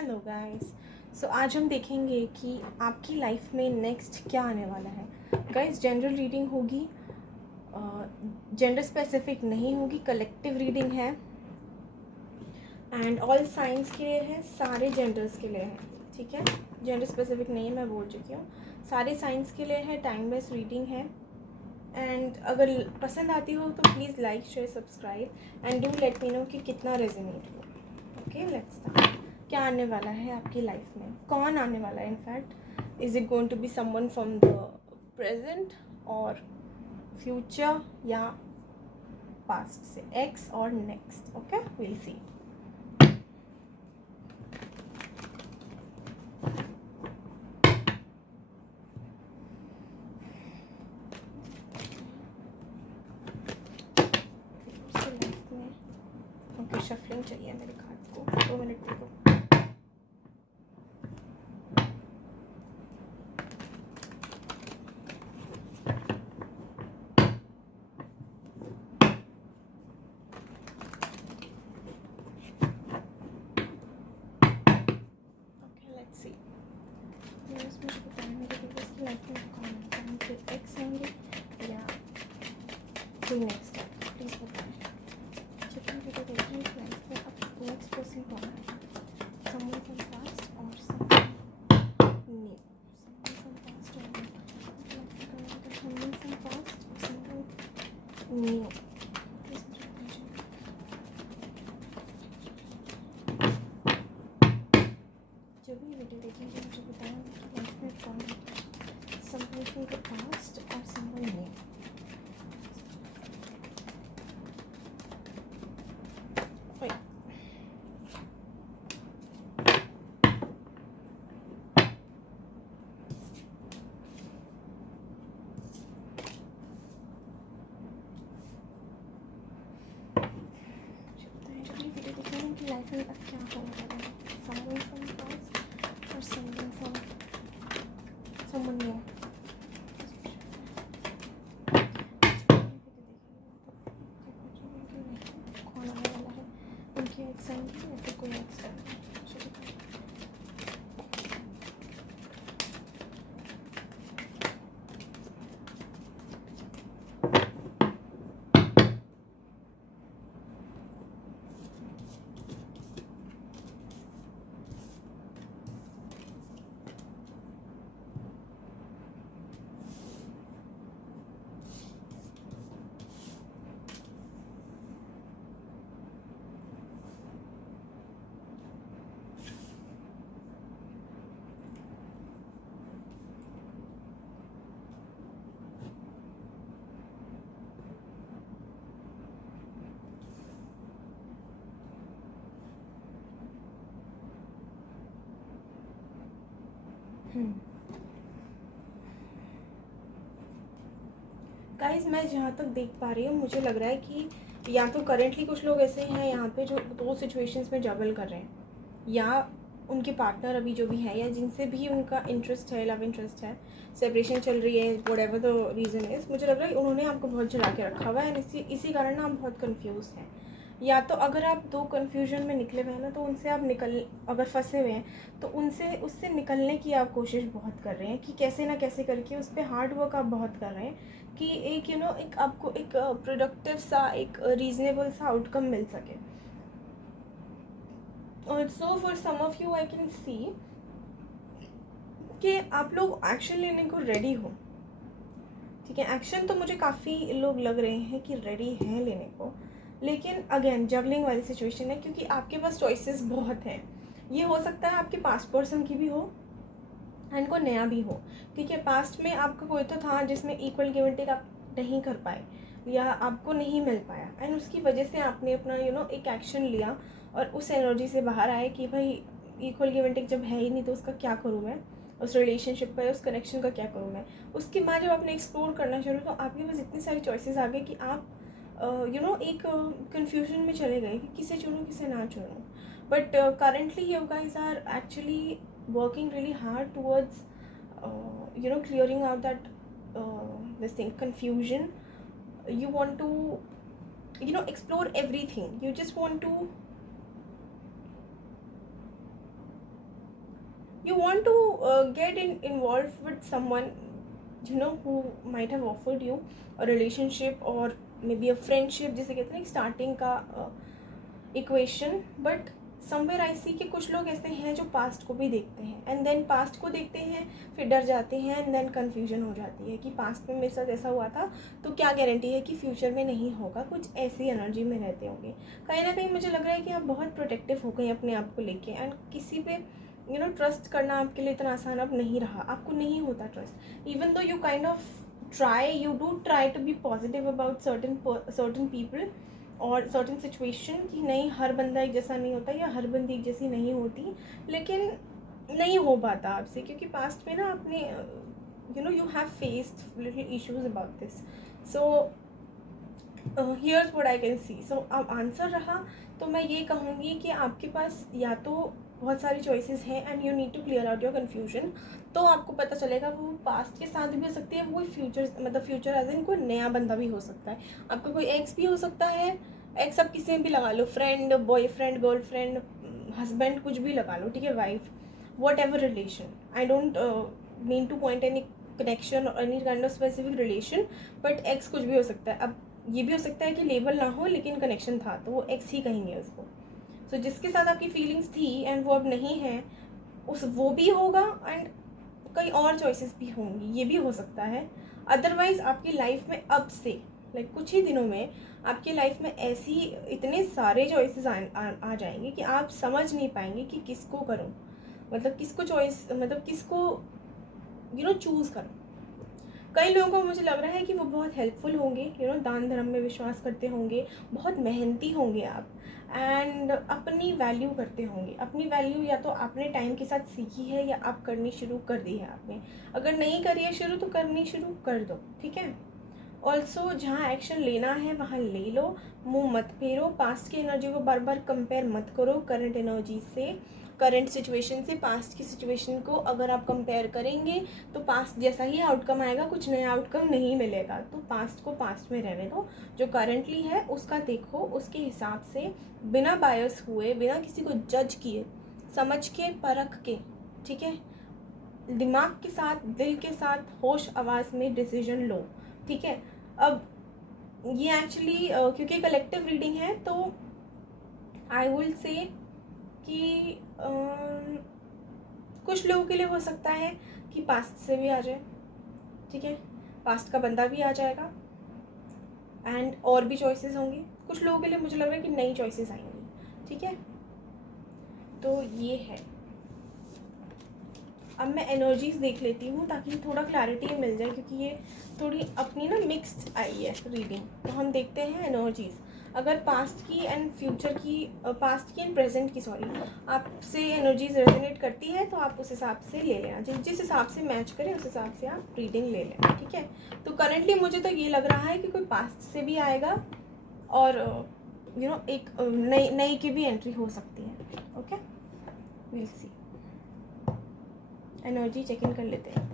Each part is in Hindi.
Hello guys. सो आज हम देखेंगे कि आपकी लाइफ में नेक्स्ट क्या आने वाला है। गाइस, जनरल रीडिंग होगी, जेंडर स्पेसिफिक नहीं होगी, कलेक्टिव रीडिंग है एंड ऑल साइंस के लिए है, सारे जेंडर्स के लिए है। ठीक है, जेंडर स्पेसिफिक नहीं है, मैं बोल चुकी हूँ। सारे साइंस के लिए है, टाइम बेस्ड रीडिंग है। एंड अगर पसंद आती हो तो please like share subscribe and do let me no कि कितना रेजोनेट हो। Okay, let's start. क्या आने वाला है आपकी लाइफ में, कौन आने वाला है? In fact is it going to be someone from the present और फ्यूचर या पास्ट से, एक्स और next? Okay, will see. Okay, shuffling चाहिए मेरे कार्ड्स को, 2 मिनट दे दो। Okay, let's see. मुझे बताएं मेरे व्यूअर्स की लाइफ में कौन है, उनके एक्स होंगे या कोई नेक्स्ट है? प्लीज़ बताएं। जब मैं वीडियो देख रही हूँ लाइफ में अब नेक्स्ट पर्सन कौन है? someone from past or someone new? Someone from past or new? Someone from past or someone new? Please मुझे attention। जो भी वीडियो देखेंगे मुझे बताएं उनकी लाइफ में कौन है, someone from the past or someone new? Wait. Life में अब क्या होने वाला है? someone from past or someone from someone new? कौन आने वाला है? उनके एक्स आएंगे या फिर कोई एक्स आएंगे? गाइज, मैं जहाँ तक देख पा रही हूँ मुझे लग रहा है कि या तो करेंटली कुछ लोग ऐसे हैं यहाँ पे जो दो सिचुएशंस में जगल कर रहे हैं, या उनके पार्टनर अभी जो भी है या जिनसे भी उनका इंटरेस्ट है, लव इंटरेस्ट है, सेपरेशन चल रही है, what ever the reason is, मुझे लग रहा है उन्होंने आपको बहुत जला के रखा हुआ है एंड इसी कारण ना आप बहुत कन्फ्यूज़ हैं। या तो अगर आप दो कन्फ्यूजन में निकले हुए हैं ना, तो उनसे आप अगर फंसे हुए हैं तो उससे निकलने की आप कोशिश बहुत कर रहे हैं कि कैसे ना कैसे करके उस पर हार्ड वर्क आप बहुत कर रहे हैं कि एक एक आपको एक प्रोडक्टिव सा, एक रीजनेबल सा आउटकम मिल सके। Also for some of you I can see कि आप लोग एक्शन लेने को रेडी हो। ठीक है, एक्शन तो मुझे काफ़ी लोग लग रहे हैं कि रेडी हैं लेने को, लेकिन अगेन जगलिंग वाली सिचुएशन है क्योंकि आपके पास चॉइसेस बहुत हैं। ये हो सकता है आपके पास्ट पर्सन की भी हो एंड को नया भी हो। ठीक है, पास्ट में आपका कोई तो था जिसमें इक्वल गिव एंड टेक आप नहीं कर पाए या आपको नहीं मिल पाया एंड उसकी वजह से आपने अपना एक एक्शन लिया और उस एनर्जी से बाहर आए कि भाई इक्वल गिव एंड टेक जब है ही नहीं तो उसका क्या करूँ मैं, उस रिलेशनशिप का या उस कनेक्शन का क्या करूँ मैं। उसके बाद जब आपने एक्सप्लोर करना शुरू तो आपके पास इतनी सारी चॉइसेस आ गए कि आप एक कन्फ्यूजन में चले गए कि किसे चुनूँ किसे ना चुनूँ। But currently you guys are actually working really hard towards clearing out that this thing confusion. You want to explore everything. You just want to You want to get involved with someone, who might have offered you a relationship or maybe a friendship, जिसे कहते हैं स्टार्टिंग का इक्वेशन. बट समवेयर आई सी कि कुछ लोग ऐसे हैं जो पास्ट को भी देखते हैं, एंड देन पास्ट को देखते हैं फिर डर जाते हैं, एंड देन कन्फ्यूजन हो जाती है कि पास्ट में मेरे साथ ऐसा हुआ था तो क्या गारंटी है कि फ्यूचर में नहीं होगा. कुछ ऐसी एनर्जी में रहते होंगे. कहीं ना कहीं मुझे लग रहा है कि आप बहुत प्रोटेक्टिव हो गए अपने आप को लेके, एंड किसी पे ट्रस्ट करना आपके लिए इतना आसान अब नहीं रहा. आपको नहीं होता trust, even though you kind of you do try to be positive about certain people और सर्टन सिचुएशन कि नहीं, हर बंदा एक जैसा नहीं होता या हर बंदी एक जैसी नहीं होती, लेकिन नहीं हो पाता आपसे, क्योंकि पास्ट में ना आपने you have faced little issues about this. So here's what I can see. So अब आंसर रहा तो मैं ये कहूँगी कि आपके पास या तो बहुत सारी चॉइसेस हैं and you need to clear out your confusion. तो आपको पता चलेगा वो पास्ट के साथ भी हो सकती है, वो कोई फ्यूचर मतलब फ्यूचर एज इन कोई नया बंदा भी हो सकता है. आपका कोई एक्स भी हो सकता है. एक्स आप किसी में भी लगा लो, फ्रेंड, बॉयफ्रेंड, गर्लफ्रेंड, हस्बैंड, कुछ भी लगा लो, ठीक है, wife, whatever relation. I don't mean to point any connection और any kind of specific relation, but ex कुछ भी हो सकता है. अब ये भी हो सकता है कि लेबल ना हो लेकिन कनेक्शन था, तो वो एक्स ही कहेंगे उसको. सो जिसके साथ आपकी फीलिंग्स थी एंड वो अब नहीं है, वो भी होगा, एंड कई और चॉइसेस भी होंगी, ये भी हो सकता है. अदरवाइज़ आपकी लाइफ में अब से कुछ ही दिनों में आपकी लाइफ में ऐसी इतने सारे चॉइसेस आ जाएंगे कि आप समझ नहीं पाएंगे कि किसको करूँ, मतलब किसको चूज़ करूँ. कई लोगों को मुझे लग रहा है कि वो बहुत हेल्पफुल होंगे, दान धर्म में विश्वास करते होंगे, बहुत मेहनती होंगे आप, एंड अपनी वैल्यू करते होंगे. अपनी वैल्यू या तो आपने टाइम के साथ सीखी है या आप करनी शुरू कर दी है आपने. अगर नहीं करी है शुरू तो करनी शुरू कर दो, ठीक है. ऑल्सो जहाँ एक्शन लेना है वहाँ ले लो, मुंह मत फेरो. पास्ट की एनर्जी को बार बार कंपेयर मत करो करंट एनर्जी से, करंट सिचुएशन से. पास्ट की सिचुएशन को अगर आप कंपेयर करेंगे तो पास्ट जैसा ही आउटकम आएगा, कुछ नया आउटकम नहीं मिलेगा. तो पास्ट को पास्ट में रहने दो, जो करंटली है उसका देखो, उसके हिसाब से बिना बायस हुए, बिना किसी को जज किए, समझ के, परख के, ठीक है, दिमाग के साथ, दिल के साथ, होश आवाज़ में डिसीजन लो, ठीक है. अब ये एक्चुअली क्योंकि कलेक्टिव रीडिंग है तो आई विल से कि कुछ लोगों के लिए हो सकता है कि पास्ट से भी आ जाए, ठीक है, पास्ट का बंदा भी आ जाएगा, एंड और भी चॉइसेस होंगी. कुछ लोगों के लिए मुझे लग रहा है कि नई चॉइसेस आएंगी, ठीक है. तो ये है. अब मैं एनर्जीज देख लेती हूँ ताकि थोड़ा क्लैरिटी मिल जाए, क्योंकि ये थोड़ी अपनी ना मिक्स्ड आई है रीडिंग. तो हम देखते हैं एनर्जीज. अगर पास्ट की एंड फ्यूचर की, पास्ट की एंड प्रेजेंट की, सॉरी, आपसे एनर्जीज रेजोनेट करती है तो आप उस हिसाब से ले लेना, जिस हिसाब से मैच करें उस हिसाब से आप रीडिंग ले लेना, ठीक है. तो करंटली मुझे तो ये लग रहा है कि कोई पास्ट से भी आएगा और एक नई की भी एंट्री हो सकती है. Okay, will see. Energy check in कर लेते हैं.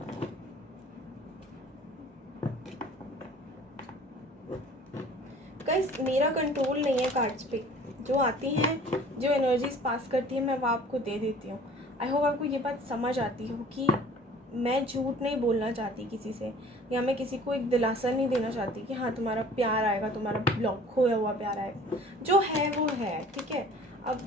गाइस, मेरा कंट्रोल नहीं है कार्ड्स पे. जो आती हैं, जो एनर्जीज पास करती है, मैं वो आपको दे देती हूँ. आई होप आपको ये बात समझ आती हो कि मैं झूठ नहीं बोलना चाहती किसी से, या मैं किसी को एक दिलासा नहीं देना चाहती कि हाँ तुम्हारा प्यार आएगा, तुम्हारा ब्लॉक खोया हुआ प्यार आएगा. जो है वो है, ठीक है. अब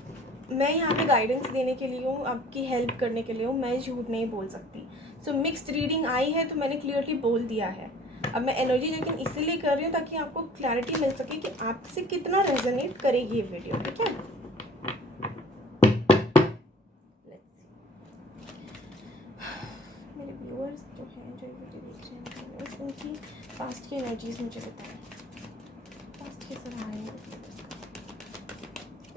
मैं यहाँ पे गाइडेंस देने के लिए हूँ, आपकी हेल्प करने के लिए हूँ, मैं झूठ नहीं बोल सकती. सो मिक्स्ड रीडिंग आई है तो मैंने क्लियरली बोल दिया है. अब मैं एनर्जी लेकिन इसीलिए कर रही हूँ ताकि आपको क्लैरिटी मिल सके कि आपसे कितना रेजोनेट करेगी ये वीडियो, ठीक है. मेरे व्यूअर्स जो हैं, जो वीडियो देख रहे हैं, उनकी पास्ट की एनर्जीज मुझे बताएं. पास्ट कैसे रहा है,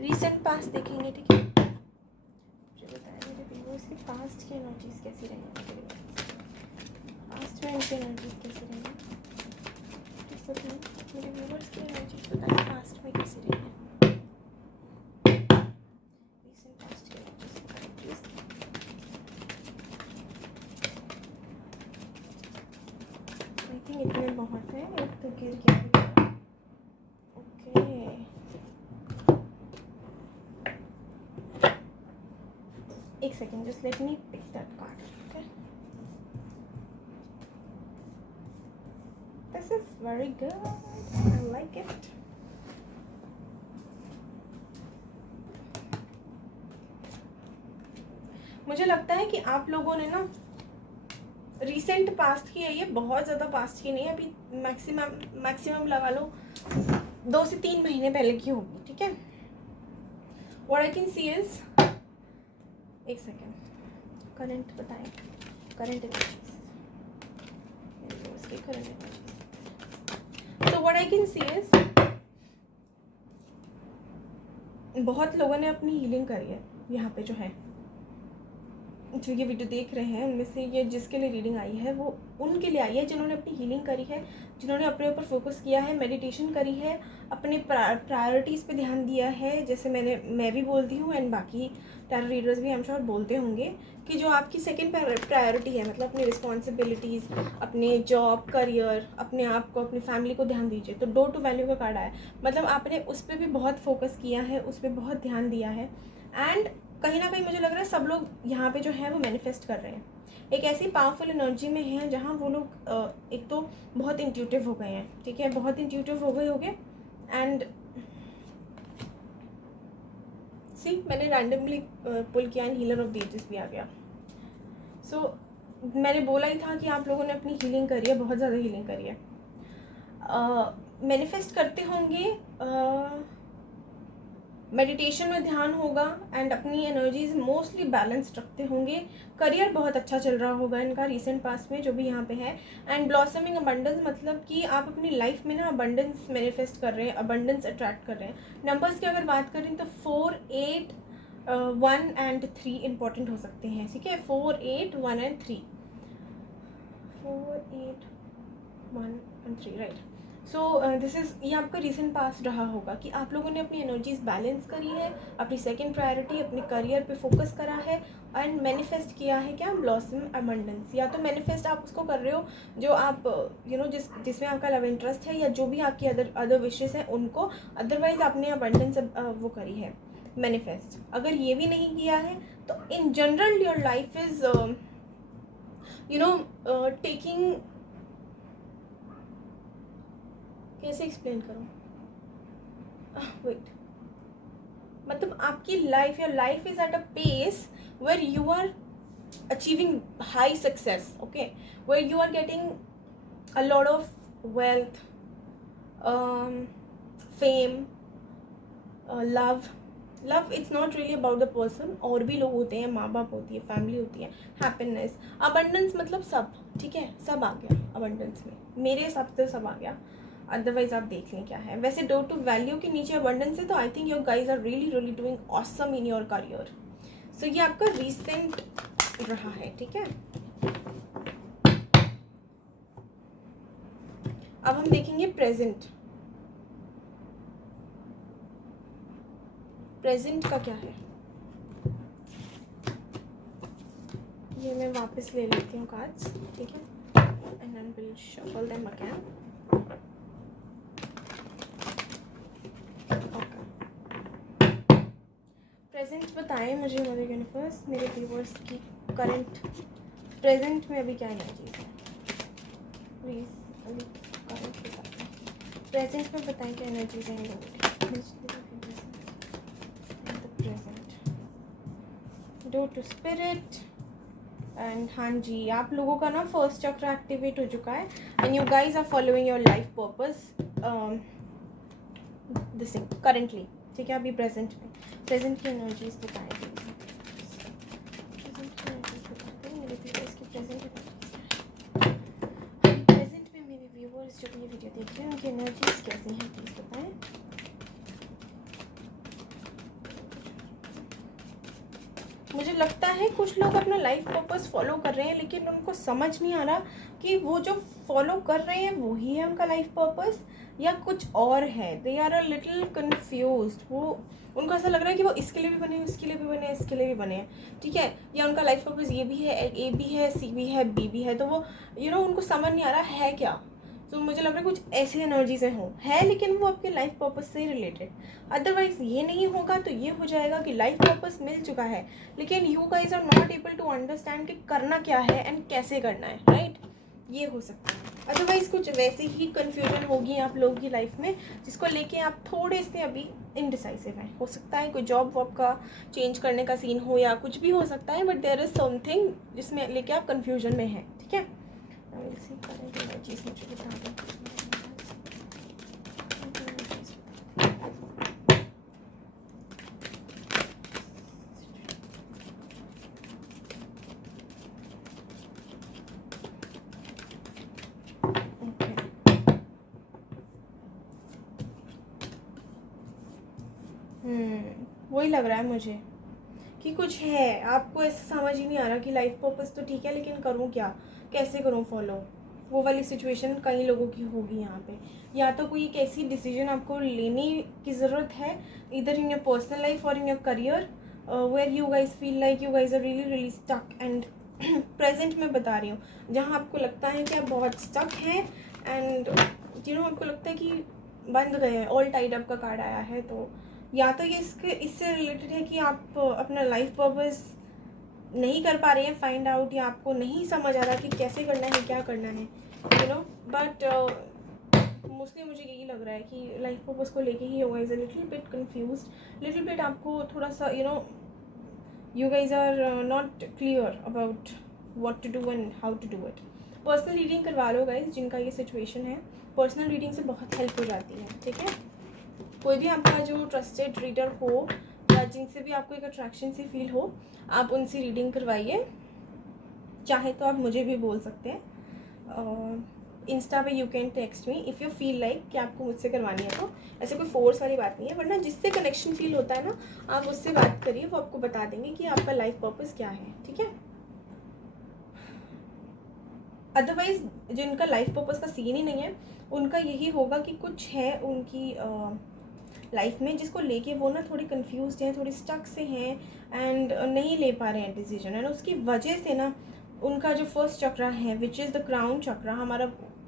रीसेंट पास्ट देखेंगे, ठीक है. मुझे बताएं मेरे व्यूअर्स की पास्ट की एनर्जीज कैसी रहेंगी, पास्ट में उनकी एनर्जीज कैसी रहेंगी. मेरे व्यूअर्स की एनर्जीज बताएं पास्ट में कैसी रही है. रीसेंट पास्ट की एनर्जीज बताएं प्लीज. आई थिंक इतने बहुत है, एक तो गिर गया. ओके, एक second, just let me pick that card. Okay, this is very good, I like it. मुझे लगता है कि आप लोगों ने ना रिसेंट पास्ट की है, ये बहुत ज़्यादा पास्ट की नहीं है, अभी मैक्सिमम लगा लो 2 से 3 महीने पहले की होगी. ठीक है, what I can C is, एक सेकेंड, करंट बताएं, current energies. So what I can C is, बहुत लोगों ने अपनी हीलिंग करी है. यहाँ पे जो है जो ये वीडियो देख रहे हैं उनमें से ये जिसके लिए रीडिंग आई है वो उनके लिए आई है जिन्होंने अपनी हीलिंग करी है, जिन्होंने अपने ऊपर फोकस किया है, मेडिटेशन करी है, अपने प्रायोरिटीज़ पे ध्यान दिया है. जैसे मैं भी बोलती हूँ एंड बाकी टैरो रीडर्स भी आई एम श्योर बोलते होंगे कि जो आपकी सेकंड प्रायोरिटी है, मतलब अपनी रिस्पॉन्सिबिलिटीज़, अपने जॉब, करियर, अपने आप को, अपनी फैमिली को ध्यान दीजिए. तो डोर टू वैल्यू का कार्ड आया, मतलब आपने उस पर भी बहुत फोकस किया है, उस पर बहुत ध्यान दिया है. एंड कहीं ना कहीं मुझे लग रहा है सब लोग यहाँ पे जो है वो मैनिफेस्ट कर रहे हैं. एक ऐसी पावरफुल एनर्जी में हैं जहाँ वो लोग एक तो बहुत इंट्यूटिव हो गए हैं. ठीक है, बहुत इंट्यूटिव हो गए. एंड सी, मैंने रैंडमली पुल किया and healer of the ages भी आ गया. सो मैंने बोला ही था कि आप लोगों ने अपनी हीलिंग करी है, बहुत ज़्यादा हीलिंग करी है. मैनिफेस्ट करते होंगे, मेडिटेशन में ध्यान होगा एंड अपनी एनर्जीज मोस्टली बैलेंस्ड रखते होंगे. करियर बहुत अच्छा चल रहा होगा इनका रिसेंट पास्ट में जो भी यहाँ पे है. एंड ब्लॉसमिंग अबंडेंस, मतलब कि आप अपनी लाइफ में ना अबंडेंस मैनिफेस्ट कर रहे हैं, अबंडेंस अट्रैक्ट कर रहे हैं. नंबर्स की अगर बात करें तो 4, 8, 1 एंड 3 इंपॉर्टेंट हो सकते हैं. ठीक है, 4, 8, 1 and 3, 4, 8, 1 and 3, right. So this is, ये आपका रीसेंट पास्ट रहा होगा कि आप लोगों ने अपनी एनर्जीज बैलेंस करी है, अपनी सेकंड प्रायोरिटी अपने करियर पे फोकस करा है एंड मैनिफेस्ट किया है क्या, ब्लॉसम अबंडेंस. या तो मैनिफेस्ट आप उसको कर रहे हो जो आप जिसमें आपका लव इंटरेस्ट है या जो भी आपकी अदर विशेस हैं उनको. अदरवाइज आपने अबंडेंस वो करी है मैनिफेस्ट. अगर ये भी नहीं किया है तो in general your life is taking, कैसे एक्सप्लेन करूँ, वेट, मतलब आपकी life, your life is at a pace where you are achieving high success. Okay, where you are getting a lot of wealth, fame, love. It's not really about the person, और भी लोग होते हैं, माँ बाप होती है, फैमिली होती है, हैप्पीनेस, अबंडेंस, मतलब सब. ठीक है, सब आ गया अबंडेंस में, मेरे हिसाब से सब आ गया. अदरवाइज आप देख लें क्या है. वैसे डोर टू वैल्यू के नीचे अबंडेंस है तो I think your guys are really really doing awesome in your career. So ये आपका रिसेंट रहा है. ठीक है, अब हम देखेंगे प्रेजेंट. प्रेजेंट का क्या है, ये मैं वापस ले लेती हूँ कार्ड्स. ठीक है, and then will shuffle them again. Present बताएं मुझे मदर यूनिवर्स, मेरे व्यूवर्स की करंट प्रेजेंट में अभी क्या एनर्जीज है. प्लीज अभी करंट बताएं, प्रेजेंट में बताएं क्या एनर्जीज हैं इन लोगों की. Present, door to spirit. And हाँ जी, आप लोगों का ना फर्स्ट चक्र एक्टिवेट हो चुका है and you guys are following your life purpose this thing currently. ठीक है, अभी प्रेजेंट में, प्रेजेंट की एनर्जीज बताएं. प्रेजेंट की एनर्जीज बताते हैं मेरे व्यूअर्स की. प्रेजेंट में मेरे व्यूअर्स जो ये वीडियो देख रहे हैं उनकी एनर्जीज कैसी हैं प्लीज़ बताएं. मुझे लगता है कुछ लोग अपना लाइफ पर्पस फॉलो कर रहे हैं लेकिन उनको समझ नहीं आ रहा कि वो जो फॉलो कर रहे हैं वही है उनका लाइफ पर्पस या कुछ और है. They are a little confused. वो उनको ऐसा लग रहा है कि वो इसके लिए भी बने, इसके लिए भी बने, इसके लिए भी बने. ठीक है, या उनका लाइफ पर्पस ये भी है, ए भी है, सी भी है, बी भी है, तो वो उनको समझ नहीं आ रहा है क्या. तो मुझे लग रहा है कुछ ऐसी एनर्जी से है, लेकिन वो आपके लाइफ पर्पस से रिलेटेड। अदरवाइज ये नहीं होगा तो ये हो जाएगा कि लाइफ पर्पस मिल चुका है, लेकिन you guys are not able to understand कि करना क्या है एंड कैसे करना है, राइट? ये हो सकता है। अदरवाइज कुछ वैसे ही कन्फ्यूजन होगी आप लोगों की लाइफ में, जिसको लेके आप थोड़े से अभी इनडिसाइसिव हैं। हो सकता है कोई जॉब वॉब का चेंज करने का सीन हो या कुछ भी हो सकता है, बट देयर इज समथिंग जिसमें लेके आप कन्फ्यूजन में हैं, ठीक है? चीज़ मुझे बता दो। वही लग रहा है मुझे कि कुछ है, आपको ऐसा समझ ही नहीं आ रहा कि लाइफ पर्पस तो ठीक है, लेकिन करूँ क्या, कैसे करूँ फॉलो। वो वाली सिचुएशन कई लोगों की होगी यहाँ पे। या तो कोई एक ऐसी डिसीजन आपको लेने की ज़रूरत है, इधर इन योर पर्सनल लाइफ और in your career, where you guys feel like you guys are really really stuck and present में बता रही हूँ, जहाँ आपको लगता है कि आप बहुत स्टक हैं एंड आपको लगता है कि बंद गए हैं, ऑल टाइड अप का कार्ड आया है। तो या तो ये इससे रिलेटेड है कि आप अपना लाइफ पर्पस नहीं कर पा रहे हैं फाइंड आउट, या आपको नहीं समझ आ रहा कि कैसे करना है, क्या करना है, बट मोस्टली मुझे यही लग रहा है कि लाइफ पर्पस को लेके ही होगा is a little bit confused, little bit आपको थोड़ा सा you guys are not clear about what to do and how to do it. Personal reading करवा लो गाइज जिनका ये सिचुएशन है, पर्सनल रीडिंग से बहुत हेल्प हो जाती है, ठीक है? कोई भी आपका जो ट्रस्टेड रीडर हो या जिनसे भी आपको एक अट्रैक्शन सी फील हो, आप उनसे रीडिंग करवाइए। चाहे तो आप मुझे भी बोल सकते हैं इंस्टा पे, you can text me if you feel like कि आपको मुझसे करवानी है। तो ऐसे कोई फोर्स वाली बात नहीं है, वरना जिससे कनेक्शन फील होता है ना, आप उससे बात करिए, वो आपको बता देंगे कि आपका लाइफ पर्पस क्या है, ठीक है? अदरवाइज जिनका लाइफ पर्पस का सीन ही नहीं है, उनका यही होगा कि कुछ है उनकी लाइफ में जिसको लेके वो ना थोड़ी कंफ्यूज्ड हैं, थोड़ी स्टक से हैं एंड नहीं ले पा रहे हैं डिसीजन, एंड उसकी वजह से ना उनका जो फर्स्ट चक्रा है विच इज़ द क्राउन चक्रा, हमारा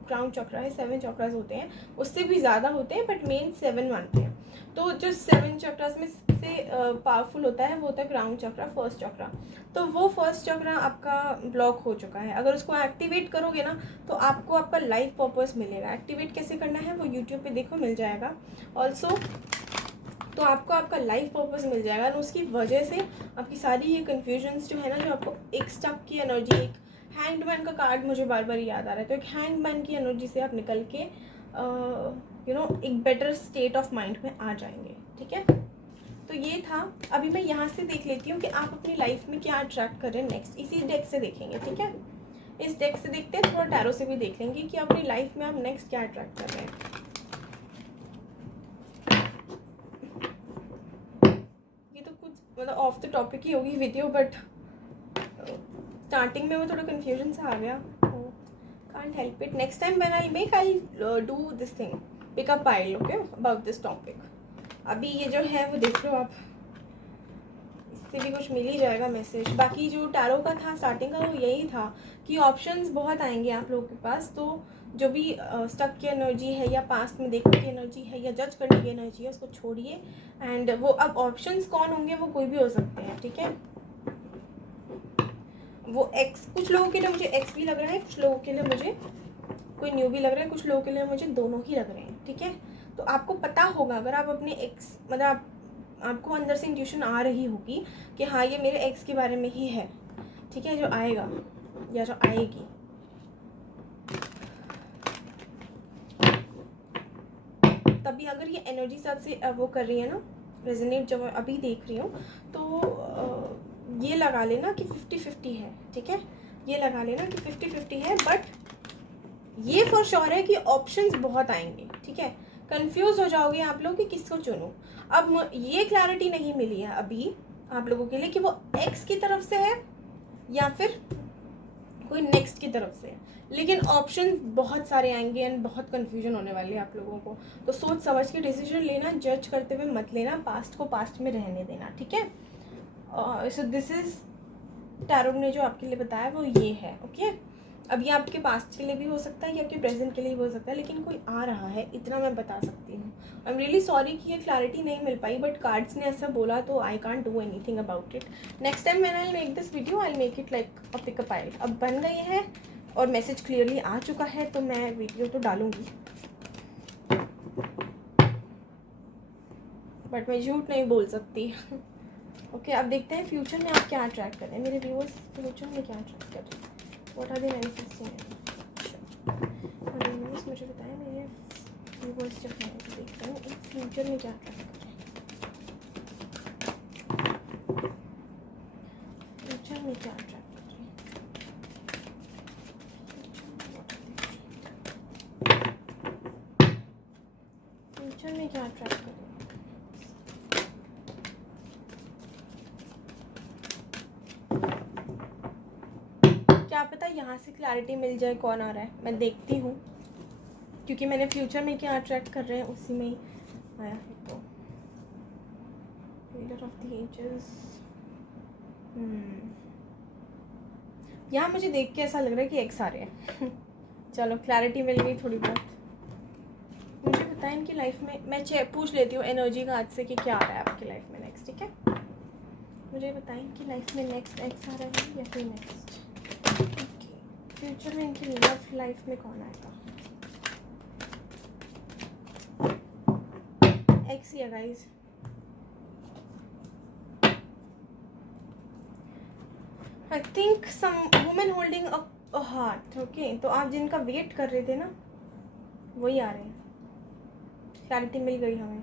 क्राउन चक्रा है, 7 चक्रास होते हैं, उससे भी ज़्यादा होते हैं बट मेन 7 मानते हैं। तो जो 7 चक्रास में सबसे पावरफुल होता है वो होता है क्राउन चक्रा, फर्स्ट चक्रा। तो वो फर्स्ट चक्रा आपका ब्लॉक हो चुका है, अगर उसको एक्टिवेट करोगे ना तो आपको आपका लाइफ पर्पस मिलेगा। एक्टिवेट कैसे करना है वो यूट्यूब पे देखो, मिल जाएगा ऑल्सो। तो आपको आपका लाइफ पर्पस मिल जाएगा, और उसकी वजह से आपकी सारी ये कन्फ्यूजन्स जो है ना, जो आपको एक स्टक की एनर्जी, एक हैंगमैन का कार्ड मुझे बार बार याद आ रहा है, तो एक हैंगमैन की एनर्जी से आप निकल के एक बेटर स्टेट ऑफ माइंड में आ जाएंगे, ठीक है? तो ये था। अभी मैं यहाँ से देख लेती हूँ कि आप अपनी लाइफ में क्या अट्रैक्ट कर रहे हैं नेक्स्ट, इसी डेक से देखेंगे, ठीक है? इस डेक से देखते हैं, थोड़ा टैरो से भी देख लेंगे कि अपनी लाइफ में आप नेक्स्ट क्या अट्रैक्ट कर रहे हैं। मतलब ऑफ द टॉपिक ही होगी वीडियो, बट स्टार्टिंग में वो थोड़ा कन्फ्यूजन सा आ गया, can't help it. Next time when I make I do this thing, pick a pile, okay, about this topic. अभी ये जो है वो देख लो आप, इससे भी कुछ मिल ही जाएगा मैसेज। बाकी जो टैरो का था स्टार्टिंग का, वो यही था कि ऑप्शंस बहुत आएंगे आप लोगों के पास, तो जो भी स्टक की एनर्जी है या पास्ट में देखने की एनर्जी है या जज करने की एनर्जी है, उसको छोड़िए। एंड वो अब ऑप्शंस कौन होंगे, वो कोई भी हो सकते हैं, ठीक है? वो एक्स, कुछ लोगों के लिए मुझे एक्स भी लग रहा है, कुछ लोगों के लिए मुझे कोई न्यू भी लग रहा है, कुछ लोगों के लिए मुझे दोनों ही लग रहे हैं, ठीक है? तो आपको पता होगा, अगर आप अपने एक्स, मतलब आपको अंदर से इंट्यूशन आ रही होगी कि हाँ ये मेरे एक्स के बारे में ही है, ठीक है, जो आएगा या जो आएगी। तभी अगर ये एनर्जी सबसे वो कर रही है ना, रेजोनेट जो मैं अभी देख रही हूँ, तो ये लगा लेना कि 50-50 है, ठीक है? ये लगा लेना कि 50-50 है, बट ये फॉर श्योर है कि ऑप्शंस बहुत आएंगे, ठीक है? कंफ्यूज हो जाओगे आप लोग कि किसको चुनूं। अब ये क्लैरिटी नहीं मिली है अभी आप लोगों के लिए कि वो एक्स की तरफ से है या फिर कोई नेक्स्ट की तरफ से है, लेकिन ऑप्शंस बहुत सारे आएंगे एंड बहुत कंफ्यूजन होने वाली है आप लोगों को। तो सोच समझ के डिसीजन लेना, जज करते हुए मत लेना, पास्ट को पास्ट में रहने देना, ठीक है? सो दिस इज टैरो ने जो आपके लिए बताया वो ये है, ओके? अब ये आपके पास्ट के लिए भी हो सकता है, ये आपके प्रेजेंट के लिए भी हो सकता है, लेकिन कोई आ रहा है, इतना मैं बता सकती हूँ। आई एम रियली सॉरी कि ये क्लैरिटी नहीं मिल पाई, बट कार्ड्स ने ऐसा बोला तो I can't do anything about it. Next time when I make this video I make it like a pickup aisle. अब बन गई है और मैसेज क्लियरली आ चुका है, तो मैं वीडियो तो डालूंगी, बट मैं झूठ नहीं बोल सकती। ओके अब देखते हैं फ्यूचर में आप क्या अट्रैक्ट कर रहे हैं, मेरे व्यूअर्स फ्यूचर में क्या अट्रैक्ट कर रहे हैं, what are they manifesting. Universe मुझे बताएं मेरे व्यूअर्स जब मैं देखता हूँ फ्यूचर में क्या अट्रैक्ट कर रहे हैं, फ्यूचर में क्या अट्रैक्ट कर रहे हैं, फ्यूचर में क्या अट्रैक्ट कर रहे हैं। क्या पता यहाँ से क्लैरिटी मिल जाए कौन आ रहा है, मैं देखती हूँ, क्योंकि मैंने फ्यूचर में क्या अट्रैक्ट कर रहे हैं उसी में ही आया है। तो रीडर ऑफ द एजेस, यहाँ मुझे देख के ऐसा लग रहा है कि एक्स आ रहे हैं। चलो क्लैरिटी मिल गई थोड़ी बहुत। मुझे बताएं इनकी लाइफ में, मैं पूछ लेती हूँ एनर्जी का आज से कि क्या आ रहा है आपकी लाइफ में नेक्स्ट, ठीक है। मुझे बताएं इनकी लाइफ में नेक्स्ट एक्स आ रहा है या फिर नेक्स्ट फ्यूचर में इनकी लव लाइफ में कौन आएगा। एक्स ही है guys. I think some women holding a heart. Okay तो आप जिनका वेट कर रहे थे ना वही आ रहे हैं, क्लैरिटी मिल गई हमें।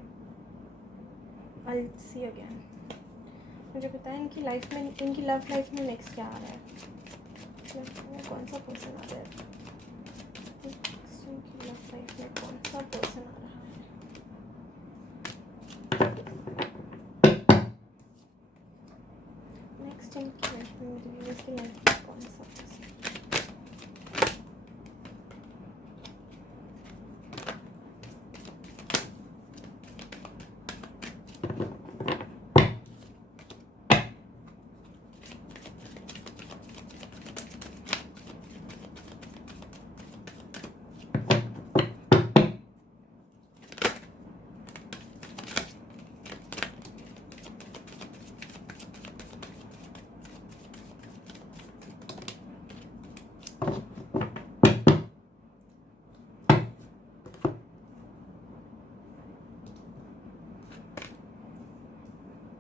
आई सी अगेन। मुझे बताएं इनकी लाइफ में, इनकी लव लाइफ में नेक्स्ट क्या आ रहा है, कौन सा पर्सन आ रहा है इनकी लव लाइफ में, कौन सा पर्सन आ रहा है। नेक्स्ट इनकी लाइफ में, मेरी इसकी लाइफ में कौन सा person.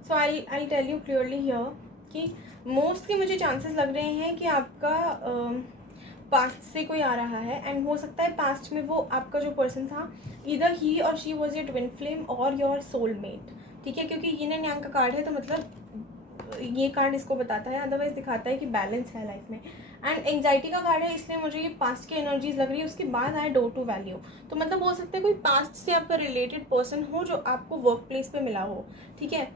So I tell you clearly here कि मोस्टली मुझे चांसेस लग रहे हैं कि आपका पास्ट से कोई आ रहा है, एंड हो सकता है पास्ट में वो आपका जो पर्सन था इधर ही और she was your twin flame और योर सोलमेट, ठीक है। क्योंकि यिन एंड यांग का कार्ड है तो मतलब ये कार्ड इसको बताता है, अदरवाइज दिखाता है कि बैलेंस है लाइफ में। एंड एंग्जाइटी का कार्ड है, इसलिए मुझे ये पास्ट की एनर्जीज लग रही है। उसके बाद आया डोर टू वैल्यू, तो मतलब हो सकता है कोई पास्ट से आपका रिलेटेड पर्सन हो जो आपको वर्क प्लेस पे मिला हो, ठीक है।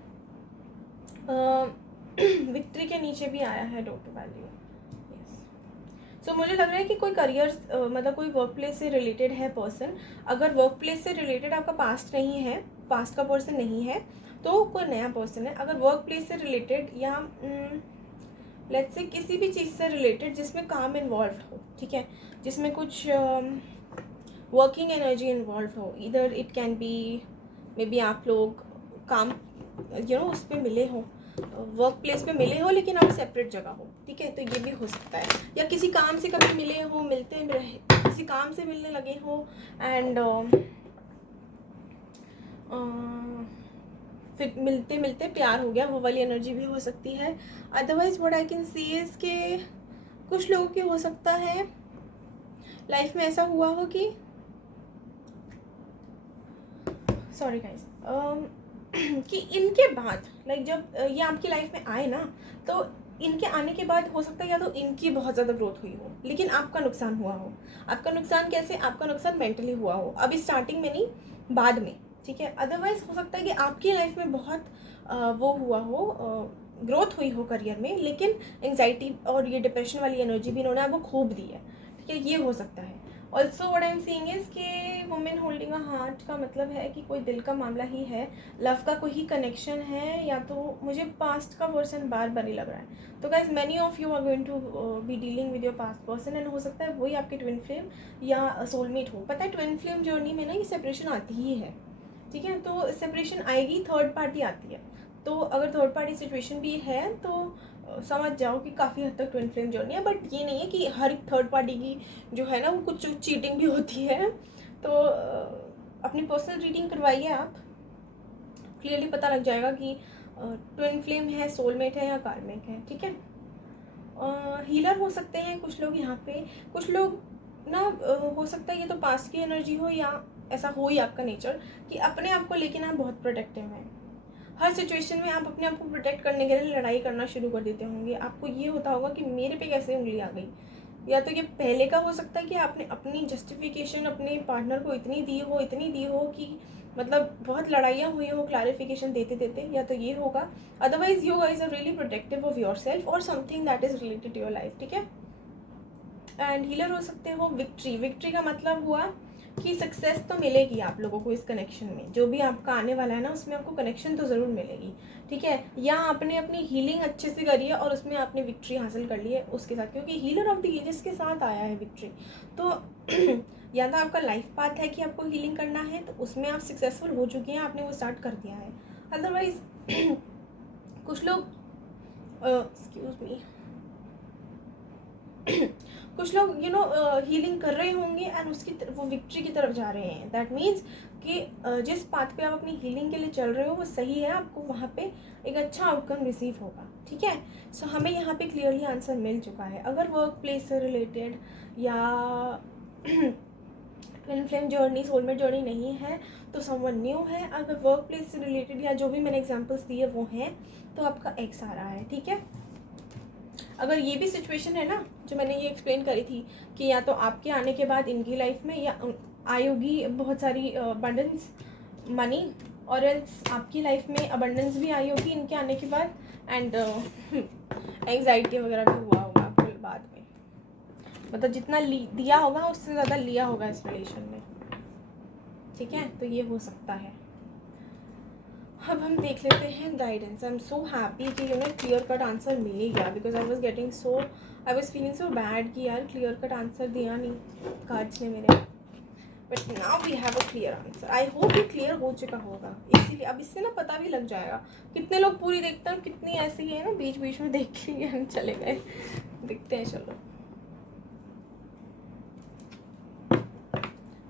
विक्ट्री के नीचे भी आया है डोर टू वैल्यू, यस। सो मुझे लग रहा है कि कोई करियर मतलब कोई वर्क प्लेस से रिलेटेड है पर्सन। अगर वर्क प्लेस से रिलेटेड आपका पास्ट नहीं है, पास्ट का पर्सन नहीं है, तो कोई नया पर्सन है। अगर वर्क प्लेस से रिलेटेड या लेट्स से किसी भी चीज़ से रिलेटेड जिसमें काम इन्वॉल्व हो, ठीक है, जिसमें कुछ वर्किंग एनर्जी इन्वॉल्व हो, इधर it can be may be आप लोग काम उस पर मिले हो, वर्क प्लेस पे मिले हो लेकिन आप सेपरेट जगह हो, ठीक है, तो ये भी हो सकता है। या किसी काम से कभी मिले हो, मिलते रहे, किसी काम से मिलने लगे हो एंड फिर मिलते मिलते प्यार हो गया, वो वाली एनर्जी भी हो सकती है। Otherwise what I can C is के कुछ लोगों की हो सकता है लाइफ में ऐसा हुआ हो कि सॉरी गाइस कि इनके बाद लाइक जब ये आपकी लाइफ में आए ना, तो इनके आने के बाद हो सकता है या तो इनकी बहुत ज़्यादा ग्रोथ हुई हो लेकिन आपका नुकसान हुआ हो। आपका नुकसान कैसे, आपका नुकसान मेंटली हुआ हो, अभी स्टार्टिंग में नहीं बाद में, ठीक है। अदरवाइज हो सकता है कि आपकी लाइफ में बहुत वो हुआ हो, ग्रोथ हुई हो करियर में, लेकिन एंग्जाइटी और ये डिप्रेशन वाली एनर्जी भी इन्होंने आपको खूब दी है, ठीक है, ये हो सकता है। Also what I am seeing is कि वुमेन होल्डिंग अ हार्ट का मतलब है कि कोई दिल का मामला ही है, लव का कोई ही कनेक्शन है, या तो मुझे पास्ट का पर्सन बार बार ही लग रहा है। तो guys many of you are going to be dealing with your past person, and हो सकता है वही आपके ट्विन फ्लेम या सोलमेट हो। पता है ट्विन फ्लेम जर्नी में ना ये सेपरेशन आती ही है, ठीक है। तो सेपरेशन आएगी, थर्ड पार्टी आती है। तो अगर थर्ड पार्टी सिचुएशन भी है तो समझ जाओ कि काफ़ी हद तक ट्विन फ्लेम जर्नी है। बट ये नहीं है कि हर एक थर्ड पार्टी की जो है ना वो कुछ चीटिंग भी होती है। तो अपनी पर्सनल रीडिंग करवाइए आप, क्लियरली पता लग जाएगा कि ट्विन फ्लेम है, सोलमेट है या कार्मिक है, ठीक है। हीलर हो सकते हैं कुछ लोग यहाँ पे, कुछ लोग ना हो सकता है ये तो पास्ट की एनर्जी हो या ऐसा हो ही आपका नेचर कि अपने आप को लेके ना बहुत प्रोटेक्टिव हैं। हर सिचुएशन में आप अपने आप को प्रोटेक्ट करने के लिए लड़ाई करना शुरू कर देते होंगे। आपको ये होता होगा कि मेरे पे कैसे उंगली आ गई, या तो ये पहले का हो सकता है कि आपने अपनी जस्टिफिकेशन अपने पार्टनर को इतनी दी हो कि मतलब बहुत लड़ाइयाँ हुई हो क्लैरिफिकेशन देते देते, या तो ये होगा। Otherwise you guys are really protective of yourself और something that is related to your life, ठीक है। एंड हीलर हो सकते हो विक्ट्री। विक्ट्री का मतलब हुआ कि सक्सेस तो मिलेगी आप लोगों को इस कनेक्शन में, जो भी आपका आने वाला है ना उसमें आपको कनेक्शन तो ज़रूर मिलेगी, ठीक है। या आपने अपनी हीलिंग अच्छे से करी है और उसमें आपने विक्ट्री हासिल कर ली है उसके साथ, क्योंकि हीलर ऑफ द एजेस के साथ आया है विक्ट्री। तो या तो आपका लाइफ पाथ है कि आपको हीलिंग करना है, तो उसमें आप सक्सेसफुल हो चुके हैं, आपने वो स्टार्ट कर दिया है। अदरवाइज कुछ लोग एक्सक्यूज मी कुछ लोग यू नो हीलिंग कर रहे होंगे एंड वो विक्ट्री की तरफ जा रहे हैं। दैट मीन्स कि जिस पाथ पे आप अपनी हीलिंग के लिए चल रहे हो वो सही है, आपको वहाँ पे एक अच्छा आउटकम रिसीव होगा, ठीक है। सो हमें यहाँ पे क्लियरली आंसर मिल चुका है। अगर वर्क प्लेस से रिलेटेड या twin flame journey, soulmate journey नहीं है तो समवन न्यू है। अगर वर्क प्लेस से रिलेटेड या जो भी मैंने एग्जाम्पल्स दिए वो हैं तो आपका एक्स आ रहा है, ठीक है। अगर ये भी सिचुएशन है ना जो मैंने ये एक्सप्लेन करी थी कि या तो आपके आने के बाद इनकी लाइफ में या आएगी बहुत सारी अबंडेंस मनी, और एल्स आपकी लाइफ में अबंडेंस भी आई होगी इनके आने के बाद, एंड एंग्जाइटी वगैरह भी हुआ होगा आपको बाद में। मतलब जितना दिया होगा उससे ज़्यादा लिया होगा इस रिलेशन में, ठीक है। तो ये हो सकता है। अब हम देख लेते हैं guidance. I am so happy कि you know clear cut answer मिल ही गया, because I was feeling so bad कि यार क्लियर कट आंसर दिया नहीं कार्ड्स ने मेरे। But now we have a clear answer. I hope ये क्लियर हो चुका होगा, इसीलिए अब इससे ना पता भी लग जाएगा कितने लोग पूरी देखते हैं, कितनी ऐसी है ना बीच बीच में देख के चले गए। देखते हैं, चलो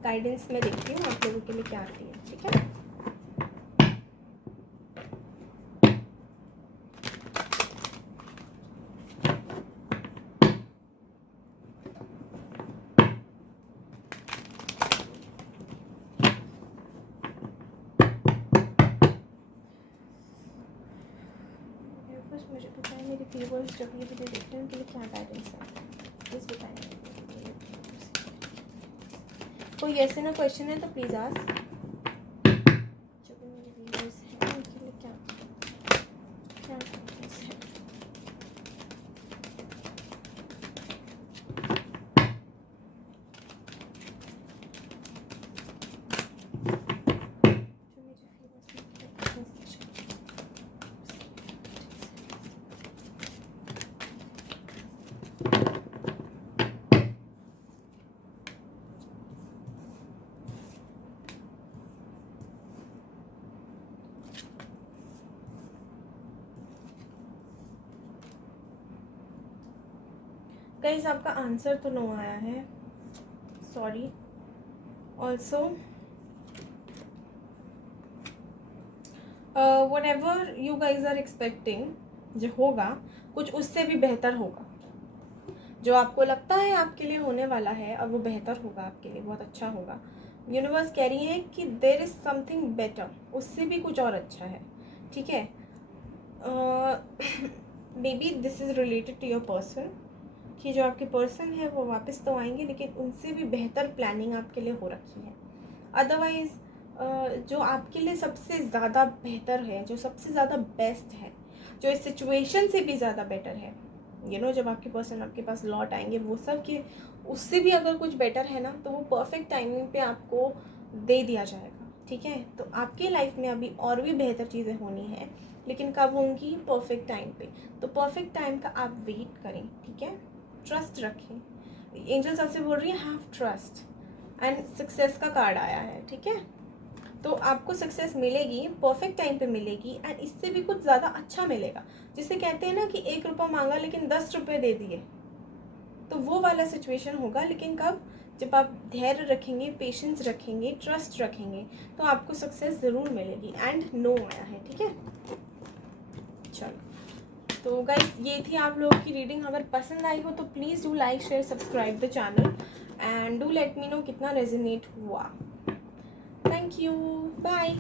गाइडेंस में देखती हूँ आप लोगों के लिए क्या आती है, ठीक है। मुझे पता है मेरे व्यूअर्स जब ये वीडियो देखते हैं उनके लिए क्या गाइडेंस है, प्लीज़ बताएं। कोई ऐसे ना क्वेश्चन है तो प्लीज़ आस्क। जो भी मेरे व्यूअर्स हैं उनके लिए क्या क्या गाइडेंस है। गाइस आपका आंसर तो नो आया है, sorry. Also whatever you guys are expecting जो होगा कुछ उससे भी बेहतर होगा। जो आपको लगता है आपके लिए होने वाला है अब वो बेहतर होगा आपके लिए, बहुत अच्छा होगा। यूनिवर्स कह रही है कि देयर इज़ समथिंग बेटर, उससे भी कुछ और अच्छा है, ठीक है। Maybe this is related to your person, कि जो आपके पर्सन है वो वापस तो आएंगे लेकिन उनसे भी बेहतर प्लानिंग आपके लिए हो रखी है। अदरवाइज़ जो आपके लिए सबसे ज़्यादा बेहतर है, जो सबसे ज़्यादा बेस्ट है, जो इस सिचुएशन से भी ज़्यादा बेटर है, जब आपके पर्सन आपके पास लौट आएंगे, वो सब कि उससे भी अगर कुछ बेटर है ना, तो वो परफेक्ट टाइमिंग पे आपको दे दिया जाएगा, ठीक है। तो आपकी लाइफ में अभी और भी बेहतर चीज़ें होनी है, लेकिन कब होंगी? परफेक्ट टाइम पे। तो परफेक्ट टाइम का आप वेट करें, ठीक है। ट्रस्ट रखें। एंजल सबसे बोल रही है हैव ट्रस्ट, एंड सक्सेस का कार्ड आया है, ठीक है। तो आपको सक्सेस मिलेगी, परफेक्ट टाइम पे मिलेगी, एंड इससे भी कुछ ज़्यादा अच्छा मिलेगा। जिसे कहते हैं ना कि 1 रुपया मांगा लेकिन 10 रुपये दे दिए, तो वो वाला सिचुएशन होगा। लेकिन कब? जब आप धैर्य रखेंगे, पेशेंस रखेंगे, ट्रस्ट रखेंगे, तो आपको सक्सेस ज़रूर मिलेगी। एंड नो आया है, ठीक है। चलो, तो गाइस ये थी आप लोगों की रीडिंग। अगर पसंद आई हो तो please do like, share, subscribe the channel, and do let me know कितना रेजोनेट हुआ। Thank you, bye.